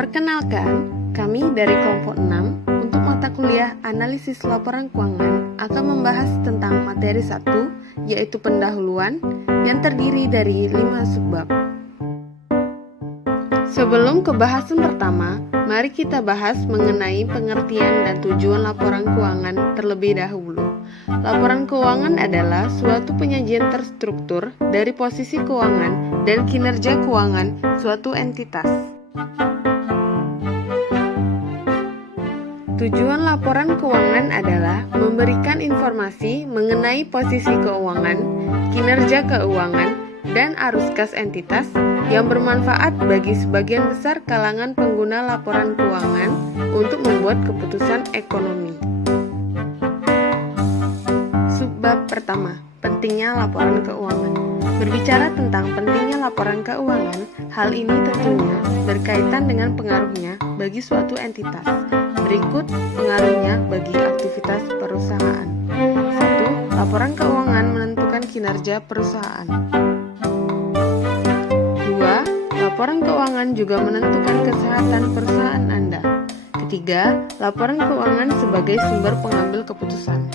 Perkenalkan, kami dari kelompok 6 untuk mata kuliah Analisis Laporan Keuangan akan membahas tentang materi 1, yaitu pendahuluan, yang terdiri dari 5 subbab. Sebelum ke bahasan pertama, mari kita bahas mengenai pengertian dan tujuan laporan keuangan terlebih dahulu. Laporan keuangan adalah suatu penyajian terstruktur dari posisi keuangan dan kinerja keuangan suatu entitas. Tujuan laporan keuangan adalah memberikan informasi mengenai posisi keuangan, kinerja keuangan, dan arus kas entitas yang bermanfaat bagi sebagian besar kalangan pengguna laporan keuangan untuk membuat keputusan ekonomi. Subbab pertama, pentingnya laporan keuangan. Berbicara tentang pentingnya laporan keuangan, hal ini tentunya berkaitan dengan pengaruhnya bagi suatu entitas. Berikut pengaruhnya bagi aktivitas perusahaan. 1. Laporan keuangan menentukan kinerja perusahaan. 2. Laporan keuangan juga menentukan kesehatan perusahaan Anda. Ketiga, laporan keuangan sebagai sumber pengambil keputusan.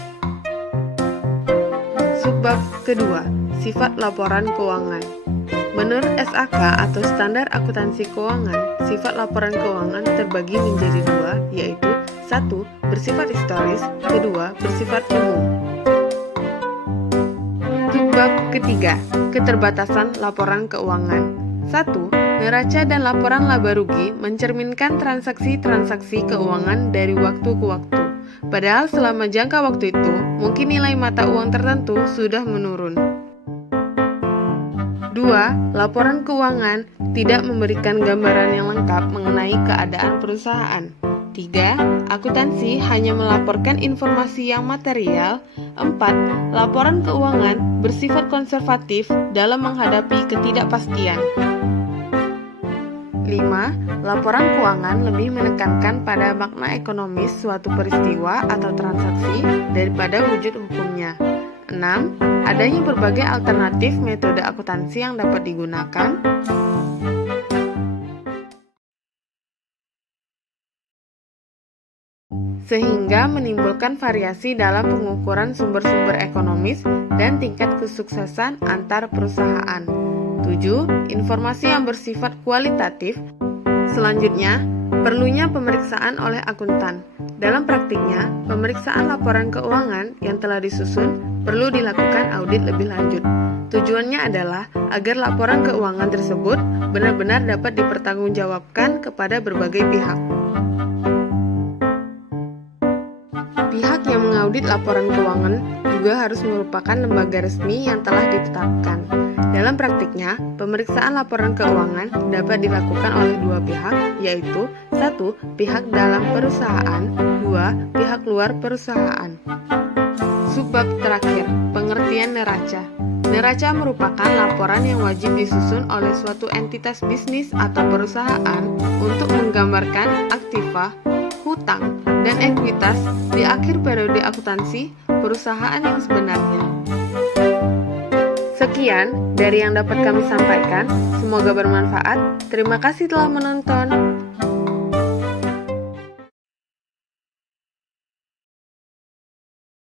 Subbab kedua, sifat laporan keuangan. Menurut SAK atau Standar Akuntansi Keuangan, sifat laporan keuangan terbagi menjadi dua, yaitu 1. Bersifat historis, kedua, bersifat umum. Subbab ketiga, keterbatasan laporan keuangan. 1. Neraca dan laporan laba rugi mencerminkan transaksi-transaksi keuangan dari waktu ke waktu. Padahal selama jangka waktu itu, mungkin nilai mata uang tertentu sudah menurun. 2. Laporan keuangan tidak memberikan gambaran yang lengkap mengenai keadaan perusahaan. 3. Akuntansi hanya melaporkan informasi yang material. 4. Laporan keuangan bersifat konservatif dalam menghadapi ketidakpastian. 5. Laporan keuangan lebih menekankan pada makna ekonomis suatu peristiwa atau transaksi daripada wujud hukumnya. 6. Adanya berbagai alternatif metode akuntansi yang dapat digunakan. Sehingga menimbulkan variasi dalam pengukuran sumber-sumber ekonomis dan tingkat kesuksesan antar perusahaan. 7. Informasi yang bersifat kualitatif. Selanjutnya, perlunya pemeriksaan oleh akuntan. Dalam praktiknya, pemeriksaan laporan keuangan yang telah disusun perlu dilakukan audit lebih lanjut. Tujuannya adalah agar laporan keuangan tersebut benar-benar dapat dipertanggungjawabkan kepada berbagai pihak. Pihak yang mengaudit laporan keuangan juga harus merupakan lembaga resmi yang telah ditetapkan. Dalam praktiknya, pemeriksaan laporan keuangan dapat dilakukan oleh dua pihak, yaitu 1. Pihak dalam perusahaan, 2. Pihak luar perusahaan. Subbab terakhir, pengertian neraca. Neraca merupakan laporan yang wajib disusun oleh suatu entitas bisnis atau perusahaan untuk menggambarkan aktiva, hutang, dan ekuitas di akhir periode akuntansi perusahaan yang sebenarnya. Sekian dari yang dapat kami sampaikan, semoga bermanfaat. Terima kasih telah menonton.